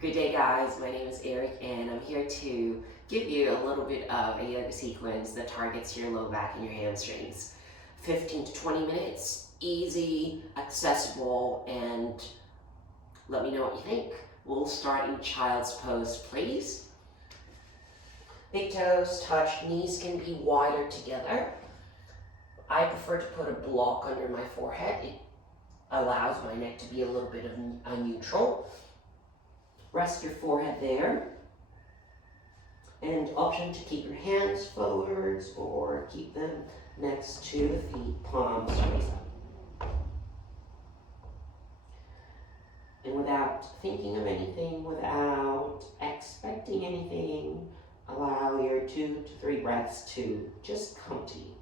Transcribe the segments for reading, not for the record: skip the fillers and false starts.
Good day, guys. My name is Eric, and I'm here to give you a little bit of a yoga sequence that targets your low back and your hamstrings. 15 to 20 minutes, easy, accessible, and let me know what you think. We'll start in child's pose, please. Big toes touch, knees can be wider together. I prefer to put a block under my forehead. It allows my neck to be a little bit of a neutral. Rest your forehead there. And option to keep your hands forwards or keep them next to the feet, palms raised up. And without thinking of anything, without expecting anything, allow your 2 to 3 breaths to just come to you.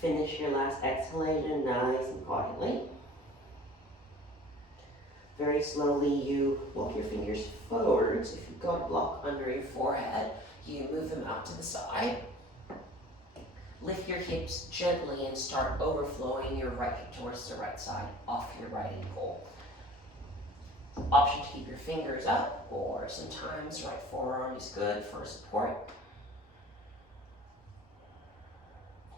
Finish your last exhalation nice and quietly. Very slowly, you walk your fingers forwards. If you've got a block under your forehead, you move them out to the side. Lift your hips gently and start overflowing your right hip towards the right side, off your right ankle. Option to keep your fingers up, or sometimes right forearm is good for support.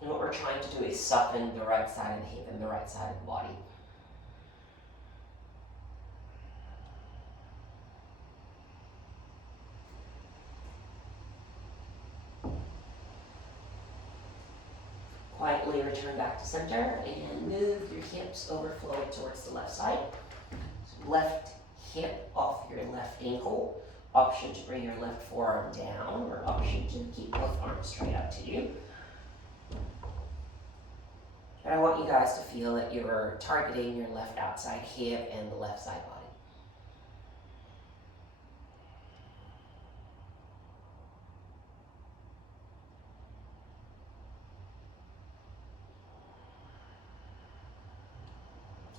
And what we're trying to do is soften the right side of the hip and the right side of the body. Quietly return back to center and move your hips overflowing towards the left side. So left hip off your left ankle. Option to bring your left forearm down, or option to keep both arms straight up to you. And I want you guys to feel that you're targeting your left outside hip and the left side body.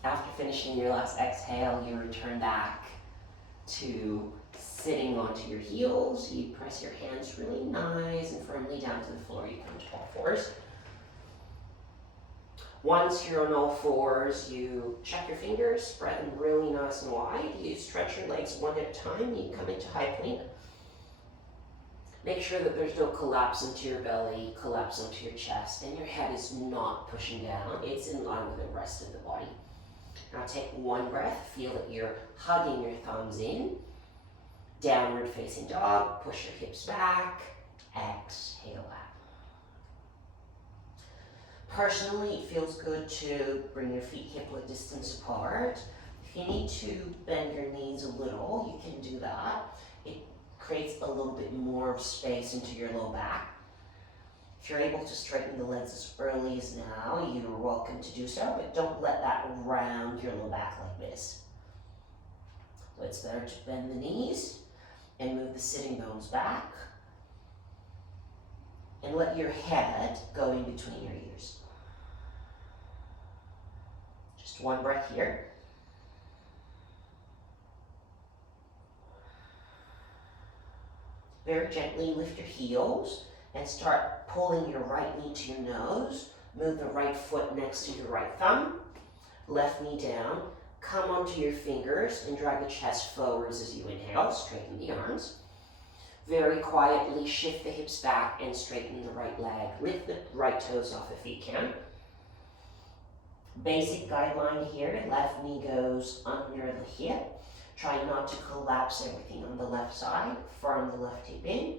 After finishing your last exhale, you return back to sitting onto your heels. You press your hands really nice and firmly down to the floor. You come to all fours. Once you're on all fours, you check your fingers, spread them really nice and wide. You stretch your legs one at a time. You come into high plank. Make sure that there's no collapse into your belly, collapse into your chest, and your head is not pushing down. It's in line with the rest of the body. Now take one breath. Feel that you're hugging your thumbs in. Downward facing dog. Push your hips back. Exhale out. Personally, it feels good to bring your feet hip-width distance apart. If you need to bend your knees a little, you can do that. It creates a little bit more space into your low back. If you're able to straighten the legs as early as now, you're welcome to do so, but don't let that round your low back like this. So it's better to bend the knees and move the sitting bones back, and let your head go in between your ears. Just one breath here. Very gently lift your heels and start pulling your right knee to your nose. Move the right foot next to your right thumb. Left knee down. Come onto your fingers and drag the chest forwards as you inhale. Straighten the arms. Very quietly shift the hips back and straighten the right leg. Lift the right toes off if you can. Basic guideline here, left knee goes under the hip. Try not to collapse everything on the left side. Firm the left hip in.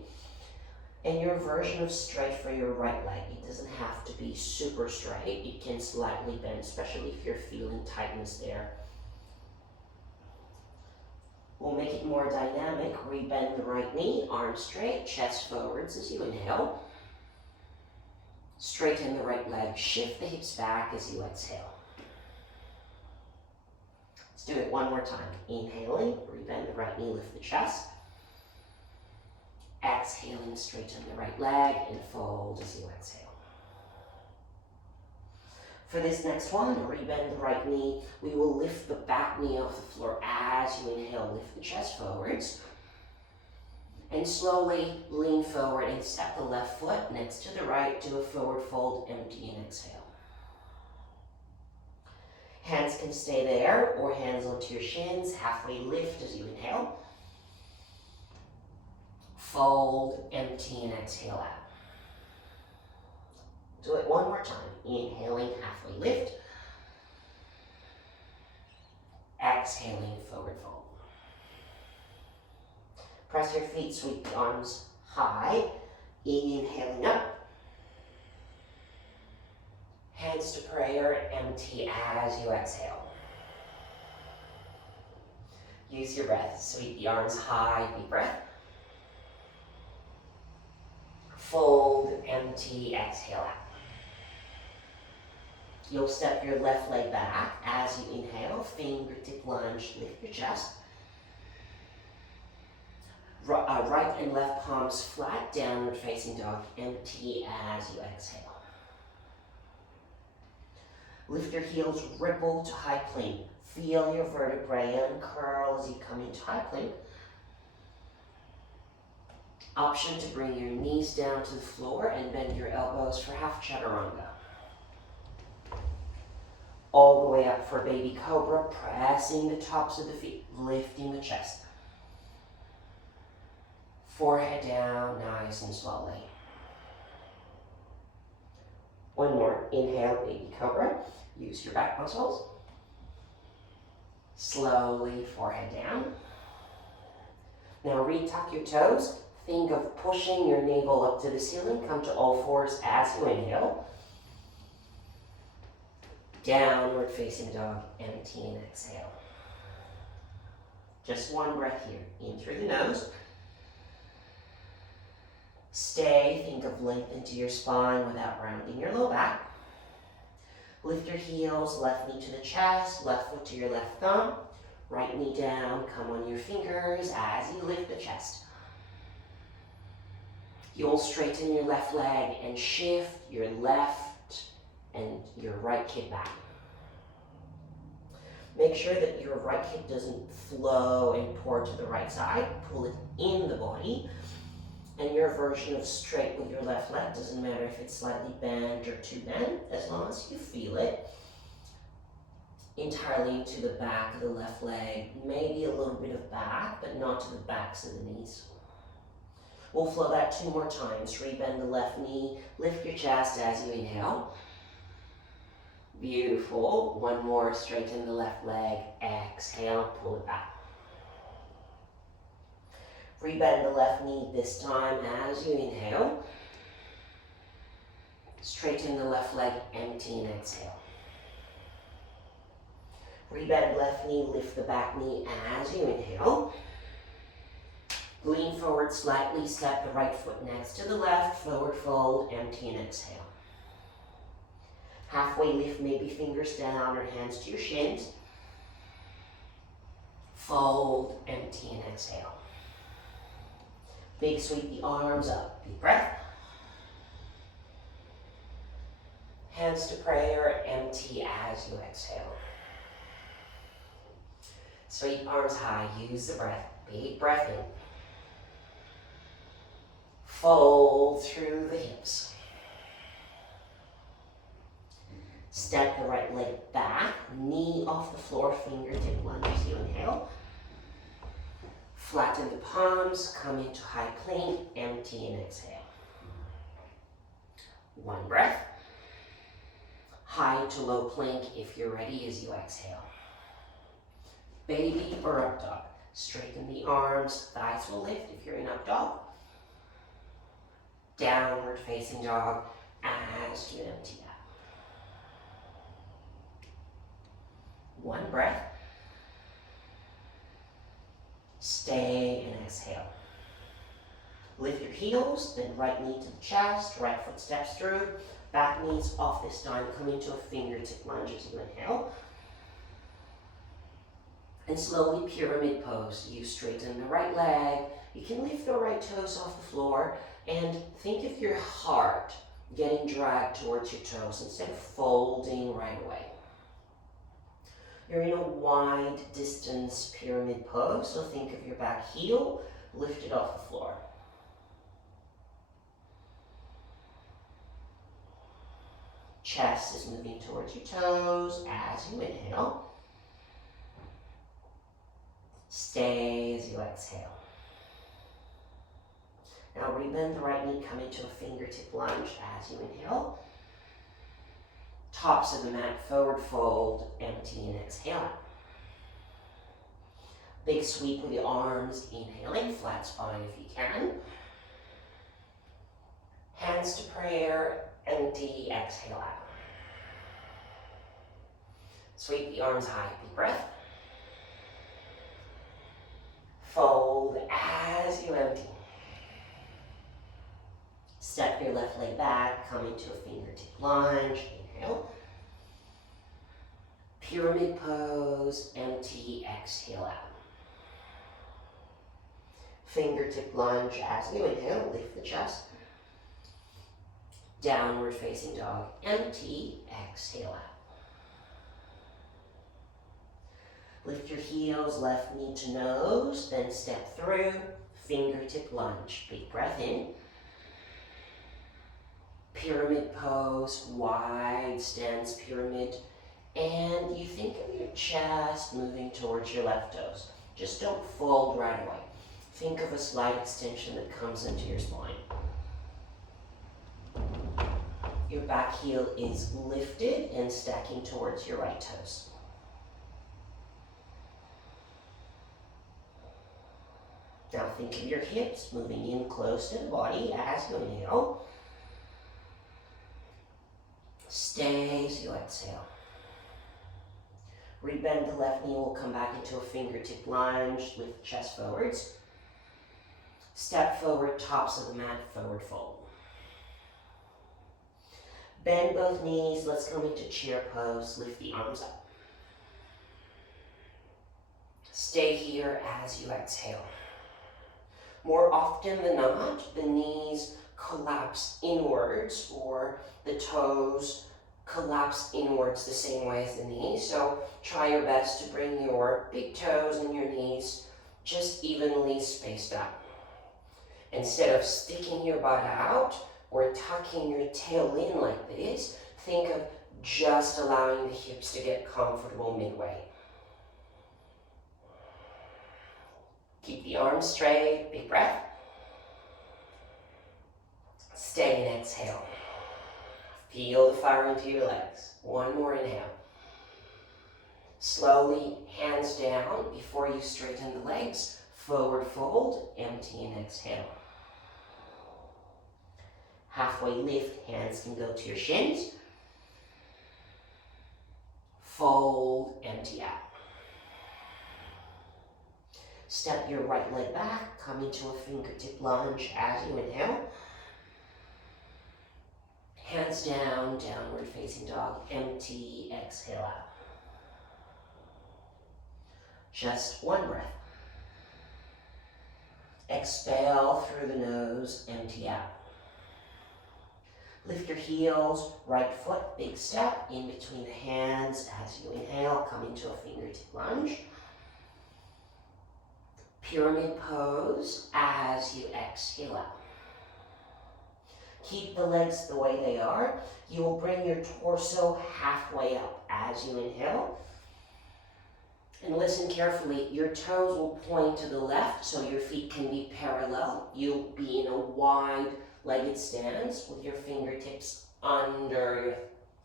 And your version of straight for your right leg. It doesn't have to be super straight. It can slightly bend, especially if you're feeling tightness there. We'll make it more dynamic. Rebend the right knee, arms straight, chest forwards as you inhale. Straighten the right leg, shift the hips back as you exhale. Let's do it one more time. Inhaling, rebend the right knee, lift the chest. Exhaling, straighten the right leg and fold as you exhale. For this next one, rebend the right knee. We will lift the back knee off the floor as as you inhale, lift the chest forwards. And slowly lean forward and step the left foot next to the right. Do a forward fold, empty, and exhale. Hands can stay there or hands onto your shins. Halfway lift as you inhale. Fold, empty, and exhale out. Do it one more time. Inhaling, halfway lift. Exhaling, forward fold. Press your feet, sweep the arms high. Inhaling up. Hands to prayer, empty as you exhale. Use your breath. Sweep the arms high, deep breath. Fold, empty, exhale out. You'll step your left leg back as you inhale. Fingertip lunge, lift your chest. Right and left palms flat, downward facing dog, empty as you exhale. Lift your heels, ripple to high plank. Feel your vertebrae uncurl as you come into high plank. Option to bring your knees down to the floor and bend your elbows for half chaturanga. All the way up for baby cobra, pressing the tops of the feet, lifting the chest. Forehead down, nice and slowly. One more. Inhale, baby cobra. Use your back muscles. Slowly, forehead down. Now retuck your toes. Think of pushing your navel up to the ceiling. Come to all fours as you inhale. Downward facing dog, empty and exhale. Just one breath here. In through the nose. Stay, think of length into your spine without rounding your low back. Lift your heels, left knee to the chest, left foot to your left thumb. Right knee down, come on your fingers as you lift the chest. You'll straighten your left leg and shift your left and your right hip back. Make sure that your right hip doesn't flow and pour to the right side. Pull it in the body. And your version of straight with your left leg, doesn't matter if it's slightly bent or too bent, as long as you feel it entirely into the back of the left leg, maybe a little bit of back, but not to the backs of the knees. We'll flow that 2 more times. Rebend the left knee, lift your chest as you inhale. Beautiful. One more, straighten the left leg, exhale, pull it back. Rebend the left knee this time as you inhale. Straighten the left leg, empty and exhale. Rebend left knee, lift the back knee as you inhale. Lean forward slightly, step the right foot next to the left, forward fold, empty and exhale. Halfway lift, maybe fingers down or hands to your shins. Fold, empty and exhale. Big sweep the arms up. Deep breath. Hands to prayer, empty as you exhale. Sweep arms high, use the breath. Big breath in. Fold through the hips. Step the right leg back, knee off the floor, fingertip lunge as you inhale. Flatten the palms, come into high plank, empty and exhale. One breath. High to low plank if you're ready as you exhale. Baby or up dog. Straighten the arms, thighs will lift if you're in up dog. Downward facing dog as you empty out. One breath. Stay and exhale. Lift your heels, then right knee to the chest, right foot steps through, back knees off this time, come into a fingertip lunge as you inhale. And slowly pyramid pose. You straighten the right leg, you can lift the right toes off the floor, and think of your heart getting dragged towards your toes instead of folding right away. You're in a wide distance pyramid pose, so think of your back heel lifted off the floor. Chest is moving towards your toes as you inhale. Stay as you exhale. Now rebend the right knee, come into a fingertip lunge as you inhale. Tops of the mat, forward fold, empty and exhale out. Big sweep with the arms, inhaling, flat spine if you can. Hands to prayer, empty, exhale out. Sweep the arms high, deep breath. Fold as you empty. Step your left leg back, come into a fingertip lunge, inhale. Pyramid pose, empty, exhale out. Fingertip lunge as you inhale, lift the chest. Downward facing dog, empty, exhale out. Lift your heels, left knee to nose, then step through, fingertip lunge. Big breath in. Pyramid pose, wide stance pyramid. And you think of your chest moving towards your left toes. Just don't fold right away. Think of a slight extension that comes into your spine. Your back heel is lifted and stacking towards your right toes. Now think of your hips moving in close to the body as you inhale. Stay as you exhale. Rebend the left knee, will come back into a fingertip lunge, lift the chest forwards. Step forward, tops of the mat, forward fold. Bend both knees, let's come into chair pose, lift the arms up. Stay here as you exhale. More often than not, the knees collapse inwards or the toes collapse inwards the same way as the knees. So try your best to bring your big toes and your knees just evenly spaced out. Instead of sticking your butt out or tucking your tail in like this, think of just allowing the hips to get comfortable midway. Keep the arms straight, big breath. Stay and exhale. Feel the fire into your legs. One more inhale. Slowly, hands down before you straighten the legs. Forward fold, empty and exhale. Halfway lift, hands can go to your shins. Fold, empty out. Step your right leg back, come into a fingertip lunge as you inhale. Hands down, downward facing dog, empty, exhale out. Just one breath. Exhale through the nose, empty out. Lift your heels, right foot, big step in between the hands as you inhale, come into a fingertip lunge. Pyramid pose as you exhale out. Keep the legs the way they are. You will bring your torso halfway up as you inhale. And listen carefully, your toes will point to the left so your feet can be parallel. You'll be in a wide-legged stance with your fingertips under your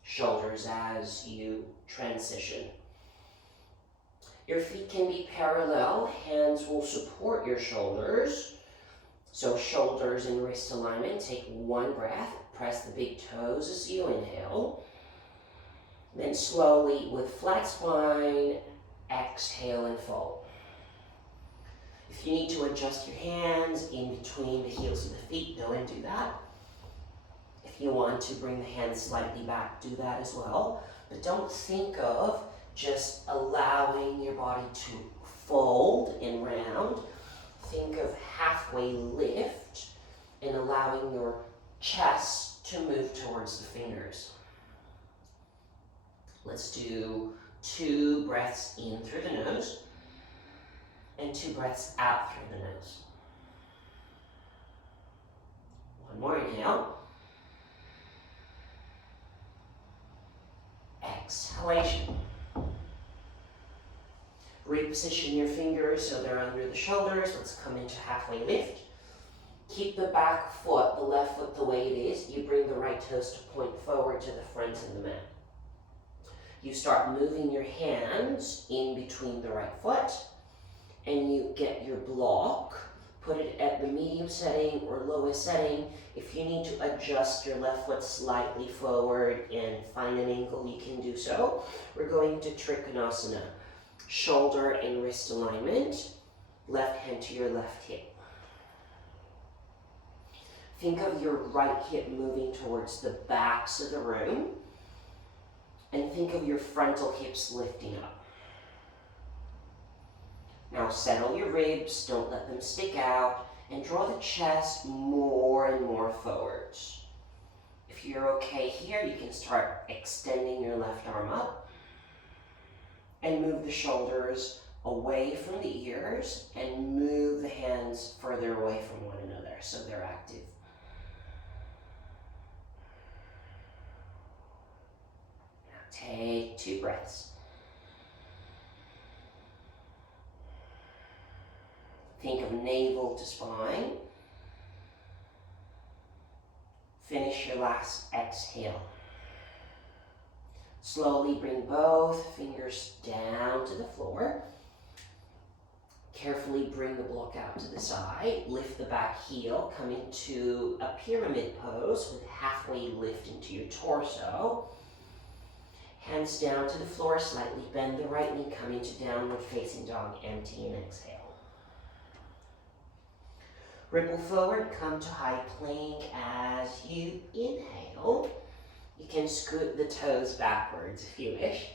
shoulders as you transition. Your feet can be parallel, hands will support your shoulders. So shoulders and wrist alignment, take one breath, press the big toes as you inhale. Then slowly with flat spine, exhale and fold. If you need to adjust your hands in between the heels of the feet, go and do that. If you want to bring the hands slightly back, do that as well. But don't think of just allowing your body to fold and round. Think of halfway lift and allowing your chest to move towards the fingers. Let's do 2 breaths in through the nose and 2 breaths out through the nose. One more inhale. Exhalation. Reposition your fingers so they're under the shoulders. Let's come into halfway lift. Keep the back foot, the left foot the way it is. You bring the right toes to point forward to the front of the mat. You start moving your hands in between the right foot, and you get your block, put it at the medium setting or lowest setting. If you need to adjust your left foot slightly forward and find an angle, you can do so. We're going to Trikonasana. Shoulder and wrist alignment, left hand to your left hip. Think of your right hip moving towards the backs of the room, and think of your frontal hips lifting up. Now settle your ribs, don't let them stick out, and draw the chest more and more forwards. If you're okay here, you can start extending your left arm up and move the shoulders away from the ears and move the hands further away from one another so they're active. Now take 2 breaths. Think of navel to spine. Finish your last exhale. Slowly bring both fingers down to the floor. Carefully bring the block out to the side. Lift the back heel, come into a pyramid pose with halfway lift into your torso. Hands down to the floor, slightly bend the right knee, come into downward facing dog, empty and exhale. Ripple forward, come to high plank as you inhale. You can scoot the toes backwards if you wish.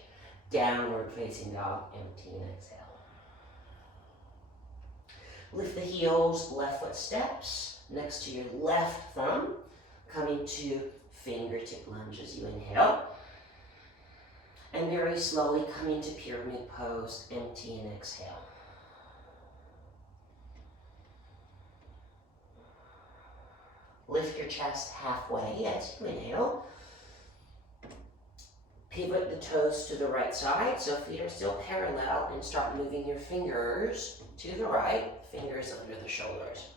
Downward facing dog, empty and exhale. Lift the heels, left foot steps next to your left thumb. Come into fingertip lunge as you inhale. And very slowly come into pyramid pose, empty and exhale. Lift your chest halfway as you inhale. Pivot the toes to the right side, so feet are still parallel, and start moving your fingers to the right, fingers under the shoulders.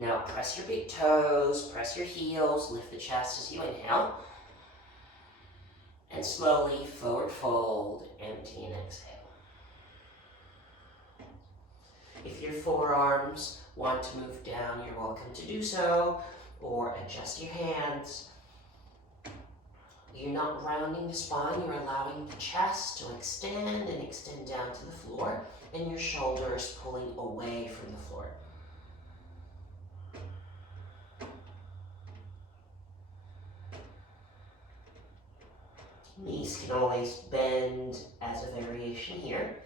Now press your big toes, press your heels, lift the chest as you inhale. And slowly forward fold, empty and exhale. If your forearms want to move down, you're welcome to do so, or adjust your hands. You're not rounding the spine, you're allowing the chest to extend and extend down to the floor, and your shoulders pulling away from the floor. Knees can always bend as a variation here.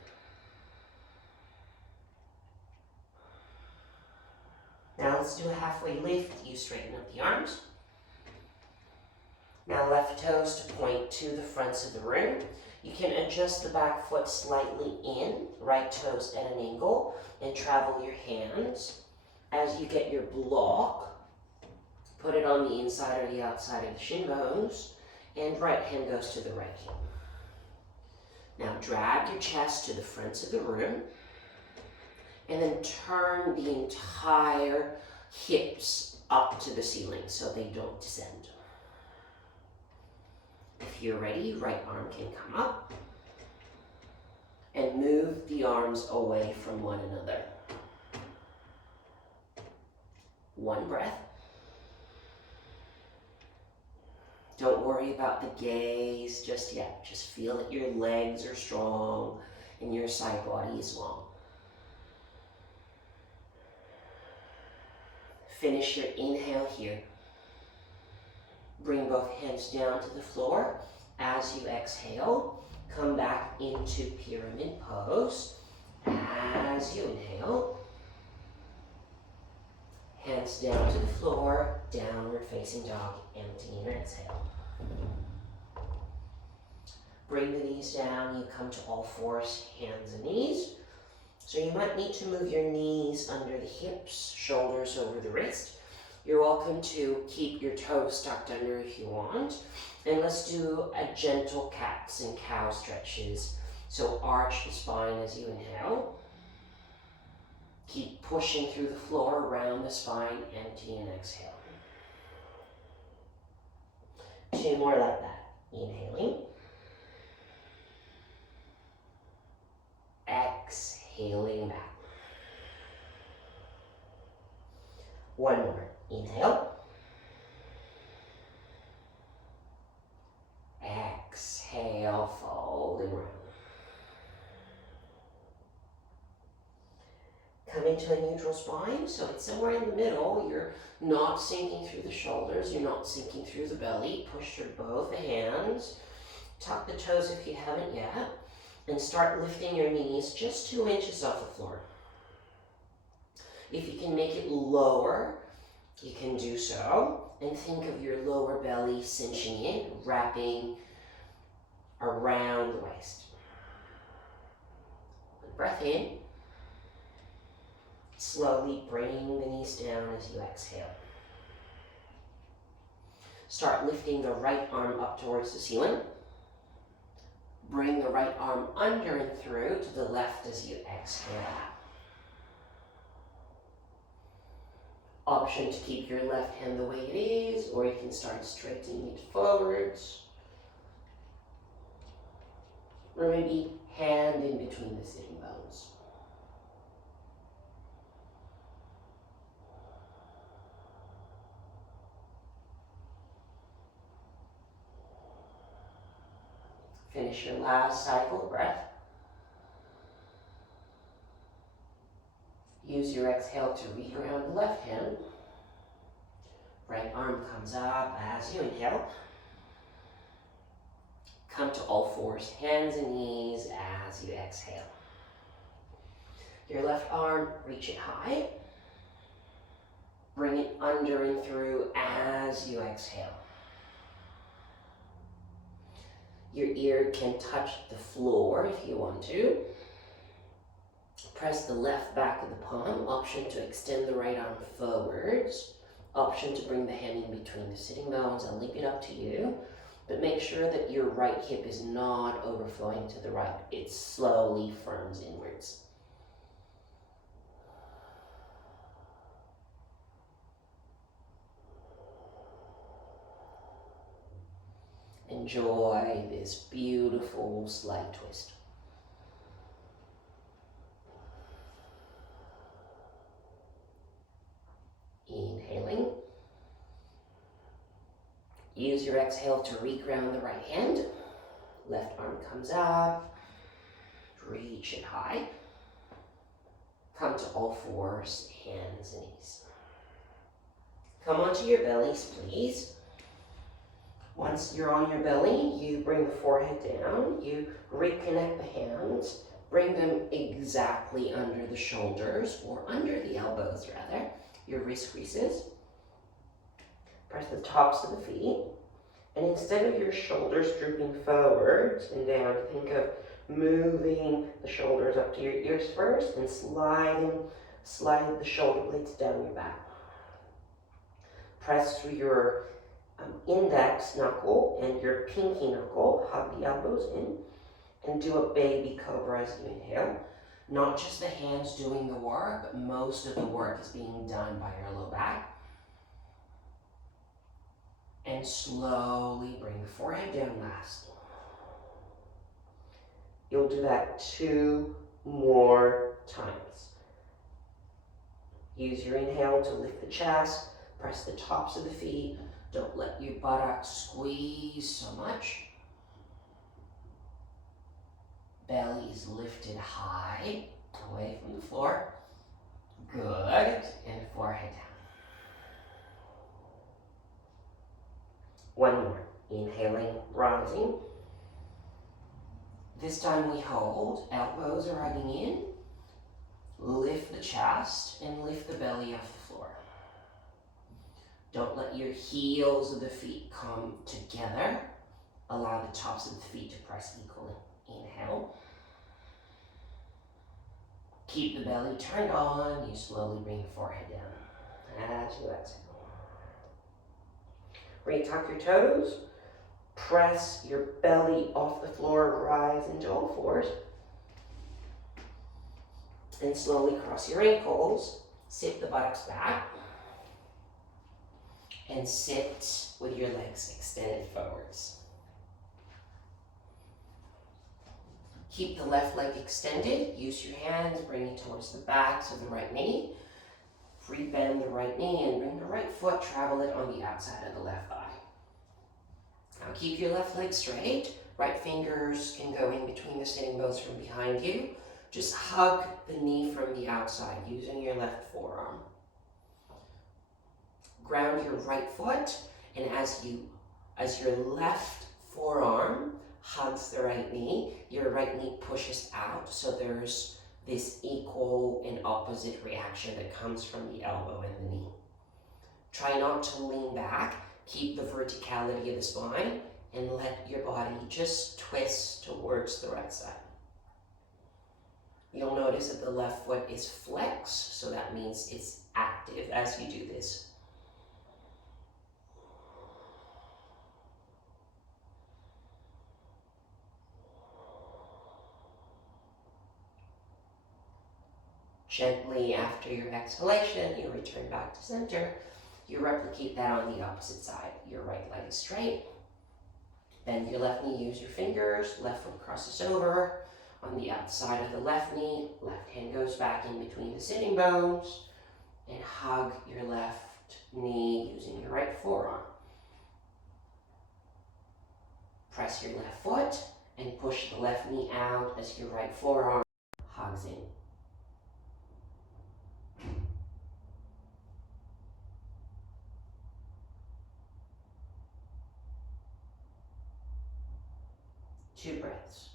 Now let's do a halfway lift. You straighten up the arms. Now left toes to point to the fronts of the room. You can adjust the back foot slightly in, right toes at an angle, and travel your hands as you get your block. Put it on the inside or the outside of the shin bones, and right hand goes to the right hip. Now drag your chest to the fronts of the room, and then turn the entire hips up to the ceiling so they don't descend. If you're ready, right arm can come up and move the arms away from one another. One breath. Don't worry about the gaze just yet. Just feel that your legs are strong and your side body is long. Finish your inhale here. Bring both hands down to the floor. As you exhale, come back into pyramid pose. As you inhale, hands down to the floor, downward facing dog, empty and exhale. Bring the knees down, you come to all fours, hands and knees. So you might need to move your knees under the hips, shoulders over the wrist. You're welcome to keep your toes tucked under if you want. And let's do a gentle cats and cow stretches. So arch the spine as you inhale. Keep pushing through the floor, around the spine, empty and exhale. 2 more like that. Inhaling. Exhaling back. 1 more. Inhale. Exhale, folding round. Come into a neutral spine, so it's somewhere in the middle. You're not sinking through the shoulders, you're not sinking through the belly. Push through both the hands. Tuck the toes if you haven't yet. And start lifting your knees just 2 inches off the floor. If you can make it lower, you can do so. And think of your lower belly cinching in, wrapping around the waist. Breath in. Slowly bring the knees down as you exhale. Start lifting the right arm up towards the ceiling. Bring the right arm under and through to the left as you exhale. Option to keep your left hand the way it is, or you can start straightening it forwards. Or maybe hand in between the sitting bones. Finish your last cycle of breath. Use your exhale to reground the left hand. Right arm comes up as you inhale. Come to all fours, hands and knees as you exhale. Your left arm, reach it high. Bring it under and through as you exhale. Your ear can touch the floor if you want to. Press the left back of the palm. Option to extend the right arm forwards. Option to bring the hand in between the sitting bones. I'll leave it up to you. But make sure that your right hip is not overflowing to the right. It slowly firms inwards. Enjoy this beautiful slight twist. Inhaling. Use your exhale to reground the right hand. Left arm comes up. Reach it high. Come to all fours, hands and knees. Come onto your bellies, please. Once you're on your belly, you bring the forehead down, you reconnect the hands, bring them exactly under the shoulders, or under the elbows rather, your wrist creases. Press the tops of the feet, and instead of your shoulders drooping forwards and down, think of moving the shoulders up to your ears first and slide the shoulder blades down your back. Press through your index knuckle and your pinky knuckle, hug the elbows in, and do a baby cobra as you inhale. Not just the hands doing the work, but most of the work is being done by your low back. And slowly bring the forehead down last. You'll do that 2 more times. Use your inhale to lift the chest, press the tops of the feet. Don't let your buttocks squeeze so much. Belly is lifted high, away from the floor. Good. And forehead down. 1 more. Inhaling, rising. This time we hold. Elbows are hugging in. Lift the chest and lift the belly off the floor. Don't let your heels of the feet come together. Allow the tops of the feet to press equally. Inhale. Keep the belly turned on. You slowly bring the forehead down as you exhale. Retuck your toes. Press your belly off the floor. Rise into all fours. And slowly cross your ankles. Sit the buttocks back. And sit with your legs extended forwards. Keep the left leg extended. Use your hands, bring it towards the backs of the right knee. Rebend the right knee and bring the right foot, travel it on the outside of the left thigh. Now keep your left leg straight. Right fingers can go in between the sitting bones from behind you. Just hug the knee from the outside using your left forearm. Ground your right foot, and as your left forearm hugs the right knee, your right knee pushes out, so there's this equal and opposite reaction that comes from the elbow and the knee. Try not to lean back, keep the verticality of the spine, and let your body just twist towards the right side. You'll notice that the left foot is flexed, so that means it's active as you do this. Gently, after your exhalation, you return back to center. You replicate that on the opposite side. Your right leg is straight. Bend your left knee, use your fingers. Left foot crosses over. On the outside of the left knee, left hand goes back in between the sitting bones. And hug your left knee using your right forearm. Press your left foot and push the left knee out as your right forearm hugs in. Two breaths.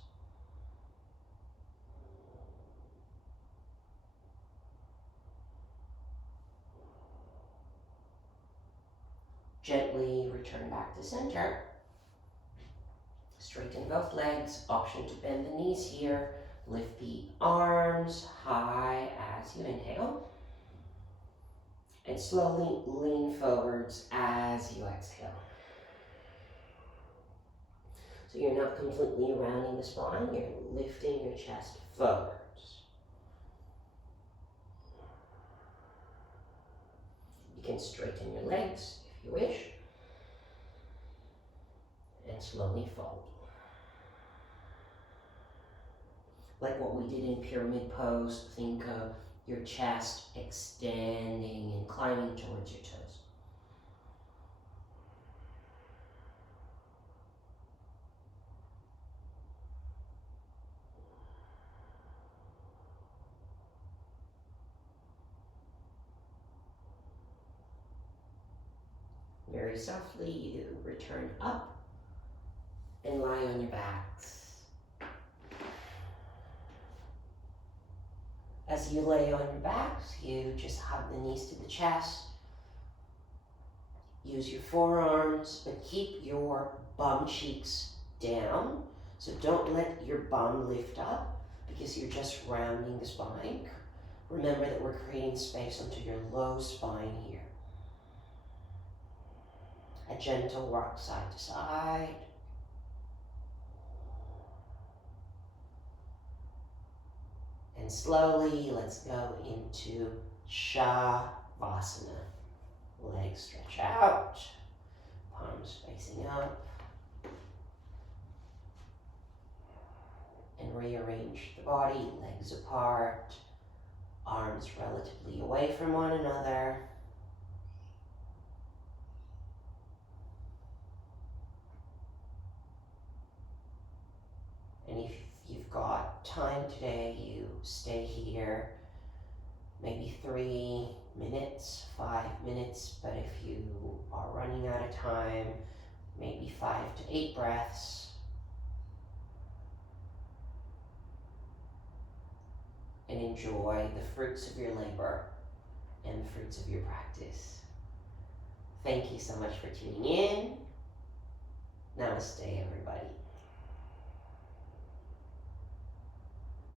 Gently return back to center. Straighten both legs. Option to bend the knees here. Lift the arms high as you inhale. And slowly lean forwards as you exhale. So you're not completely rounding the spine, you're lifting your chest forwards. You can straighten your legs if you wish. And slowly fold. Like what we did in pyramid pose, think of your chest extending and climbing towards your toes. Very softly, you return up and lie on your backs. As you lay on your backs, you just hug the knees to the chest. Use your forearms, but keep your bum cheeks down. So don't let your bum lift up because you're just rounding the spine. Remember that we're creating space onto your low spine here. A gentle rock side to side. And slowly, let's go into Shavasana. Legs stretch out, palms facing up. And rearrange the body, legs apart, arms relatively away from one another. And if you've got time today, you stay here maybe 3 minutes, 5 minutes, but if you are running out of time, maybe 5 to 8 breaths. And enjoy the fruits of your labor and the fruits of your practice. Thank you so much for tuning in. Namaste, everybody.